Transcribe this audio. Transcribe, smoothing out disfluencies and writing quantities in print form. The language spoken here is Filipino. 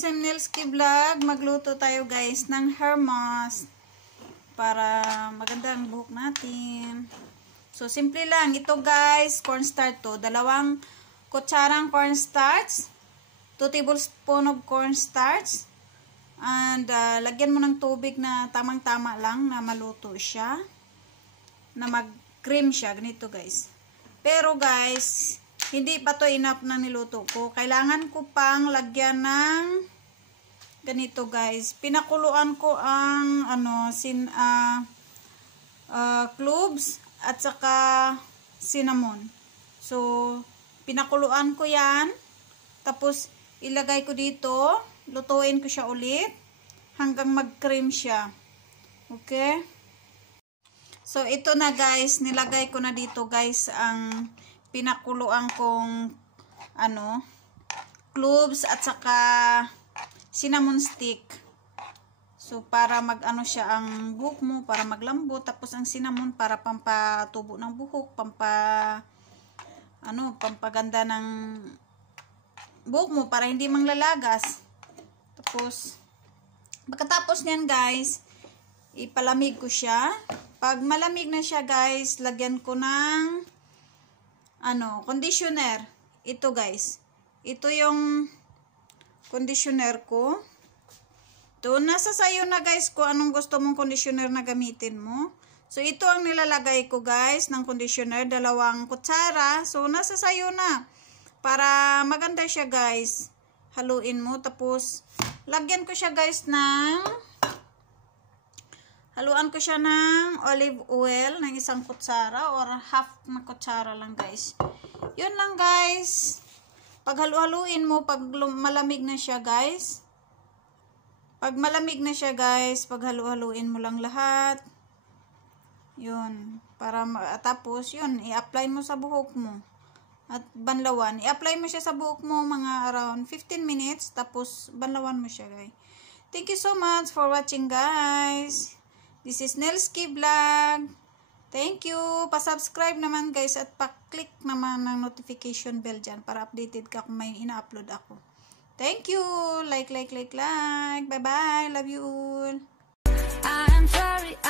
guys, I'm Nelsky Vlog. Magluto tayo guys ng hair mask para maganda ang buhok natin. So simple lang. Ito guys, cornstarch to. 2 kutsarang cornstarch, 2 tablespoon of cornstarch, and lagyan mo ng tubig na tamang-tama lang na maluto siya, na mag-cream siya. Ganito guys. Pero guys, hindi pa to enough na niluto ko. Kailangan ko pang lagyan ng ganito guys. Pinakuluan ko ang cloves at saka cinnamon. So, pinakuluan ko yan. Tapos, ilagay ko dito. Lutuin ko siya ulit hanggang mag-cream siya. Okay? So, ito na guys. Nilagay ko na dito guys ang pinakuluan kong cloves at saka cinnamon stick. So para mag-ano siya ang buhok mo, para maglambot. Tapos ang cinnamon para pampatubo ng buhok, pampaganda ng buhok mo para hindi manglalagas. Tapos pagkatapos niyan guys, ipalamig ko siya. Pag malamig na siya guys, lagyan ko ng conditioner. Ito guys. Ito yung conditioner ko. Ito, nasa sayo na guys kung anong gusto mong conditioner na gamitin mo. So, ito ang nilalagay ko guys ng conditioner. 2 kutsara. So, nasa sayo na. Para maganda siya guys. Haluin mo. Tapos, lagyan ko siya guys haluan ko siya ng olive oil ng 1 kutsara or half na kutsara lang guys. Yun lang guys. Pag halu-haluin mo, pag malamig na siya guys. Pag malamig na siya guys, pag halu-haluin mo lang lahat. Yun. Tapos yun, i-apply mo sa buhok mo. At banlawan. I-apply mo siya sa buhok mo mga around 15 minutes. Tapos banlawan mo siya guys. Thank you so much for watching guys. This is Nelsky Vlog. Thank you. Pa-subscribe naman guys at pa-click naman ng notification bell dyan para updated ka kung may ina-upload ako. Thank you. Like. Bye-bye. Love you all. I'm sorry,